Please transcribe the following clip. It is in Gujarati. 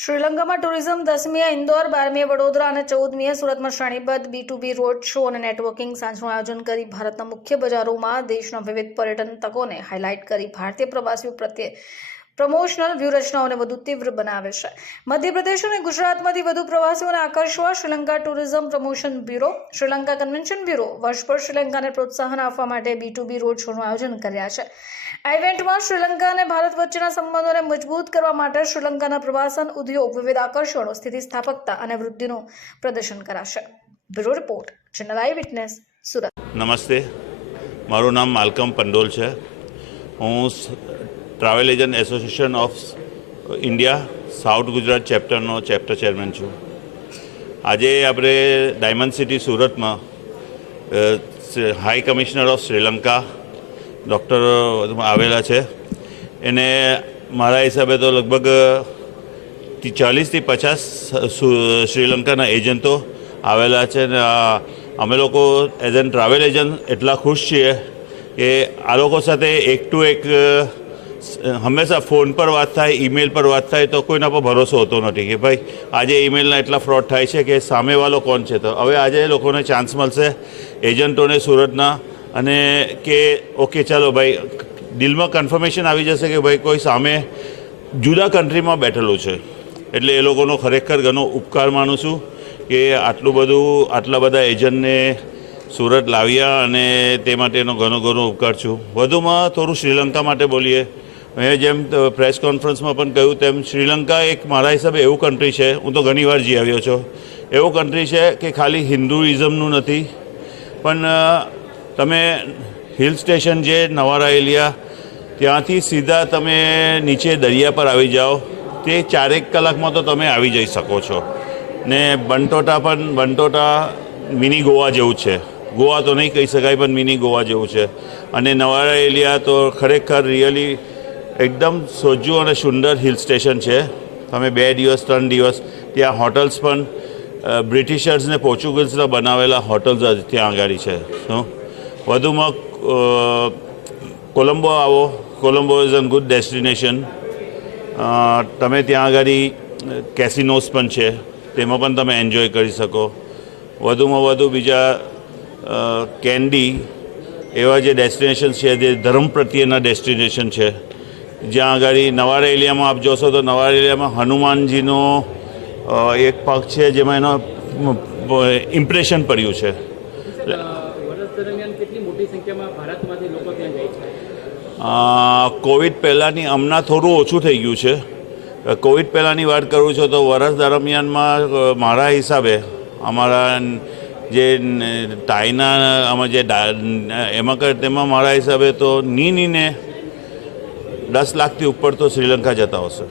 શ્રીલંકામાં ટુરિઝમ 10મીએ ઇન્દોર, 12મીએ વડોદરા અને 14મીએ સુરતમાં શ્રેણીબદ્ધ B2B રોડ શો અને નેટવર્કિંગ સાંજનું આયોજન કરી ભારતના મુખ્ય બજારોમાં દેશના વિવિધ પર્યટન તકોને હાઇલાઇટ કરી ભારતીય પ્રવાસીઓ પ્રત્યે પ્રમોશનલ વ્યૂહરચનાઓને વધુ તીવ્ર બનાવે છે. મધ્યપ્રદેશ અને ગુજરાતમાંથી વધુ પ્રવાસીઓને આકર્ષવા Sri Lanka tourism promotion bureau, Sri Lanka convention bureau વર્ષ પર શ્રીલંકાને પ્રોત્સાહન આપવા માટે B2B રોડ શોનું આયોજન કર્યા છે. આ ઇવેન્ટમાં શ્રીલંકા અને ભારત વચ્ચેના સંબંધોને મજબૂત કરવા માટે શ્રીલંકાના પ્રવાસન ઉદ્યોગ, વિવિધ આકર્ષણો, સ્થિતિસ્થાપકતા અને વૃદ્ધિનું પ્રદર્શન કરાશે. બ્યુરો રિપોર્ટ, ચેનલ આઈ વિટનેસ, સુરત. નમસ્તે, મારું નામ માલકમ પંડોલ છે. હું travel agent association of India south Gujarat chapter chairman છું. આજે આપણે ડાયમંડ સિટી સુરતમાં high commissioner of Sri Lanka doctor આવેલા છે. એને મારા હિસાબે તો લગભગ 40થી 50 શ્રીલંકાના એજન્ટો આવેલા છે. ને અમે લોકો એઝ એન ટ્રાવેલ એજન્ટ એટલા ખુશ છીએ કે આ લોકો સાથે એક ટુ એક હંમેશા ફોન પર વાત થાય, ઈમેલ પર વાત થાય તો કોઈના પર ભરોસો હોતો નથી કે ભાઈ આજે ઈમેલના એટલા ફ્રોડ થાય છે કે સામેવાળો કોણ છે. તો હવે આજે લોકોને ચાન્સ મળશે એજન્ટોને સુરતના, અને કે ઓકે ચાલો ભાઈ ડીલમાં કન્ફર્મેશન આવી જશે કે ભાઈ કોઈ સામે જુદા કન્ટ્રીમાં બેઠેલું છે. એટલે એ લોકોનો ખરેખર ઘણો ઉપકાર માનું છું કે આટલા બધા એજન્ટને સુરત લાવ્યા, અને તે માટેનો ઘણો ઉપકાર છું. વધુમાં થોડું શ્રીલંકા માટે બોલીએ. મેં જેમ પ્રેસ કોન્ફરન્સમાં પણ કહ્યું તેમ શ્રીલંકા એક મારા હિસાબે એવું કન્ટ્રી છે, હું તો ઘણી વાર જઈ આવ્યો છું, એવું કન્ટ્રી છે કે ખાલી હિન્દુઇઝમનું નથી, પણ તમે હિલ સ્ટેશન જે નવારા એલિયા ત્યાંથી સીધા તમે નીચે દરિયા પર આવી જાઓ, તે 4 કલાકમાં તો તમે આવી જઈ શકો છો. ને બંટોટા મિની ગોવા જેવું છે. ગોવા તો નહીં કહી શકાય, પણ મિની ગોવા જેવું છે. અને નવારા એલિયા તો ખરેખર રિયલી એકદમ સોજું અને સુંદર હિલ સ્ટેશન છે. તમે 2 દિવસ 3 દિવસ ત્યાં હોટલ્સ પણ બ્રિટિશર્સ ને પોર્ચુગલ્સના બનાવેલા હોટલ્સ ત્યાં આગળ છે. વધુમાં કોલંબો આવો. Colombo is a good destination. તમે ત્યાં આગળ કેસિનોસ પણ છે, તેમાં પણ તમે એન્જોય કરી શકો. વધુમાં વધુ બીજા કેન્ડી એવા જે ડેસ્ટિનેશન છે તે ધર્મ પ્રત્યેના ડેસ્ટિનેશન છે. જ્યાં આગળ નવારા એલિયામાં આપ જોશો તો નવારા એલિયામાં હનુમાનજીનો એક પગ છે જેમાં એનો ઇમ્પ્રેશન પડ્યું છે. કોવિડ પહેલાંની હમણાં થોડું ઓછું થઈ ગયું છે. કોવિડ પહેલાંની વાત કરું છું તો વર્ષ દરમિયાનમાં મારા હિસાબે અમારા જે ટાઈના આમાં જે તેમાં મારા હિસાબે તો નીને 10 લાખથી ઉપર તો શ્રીલંકા જતા હશે.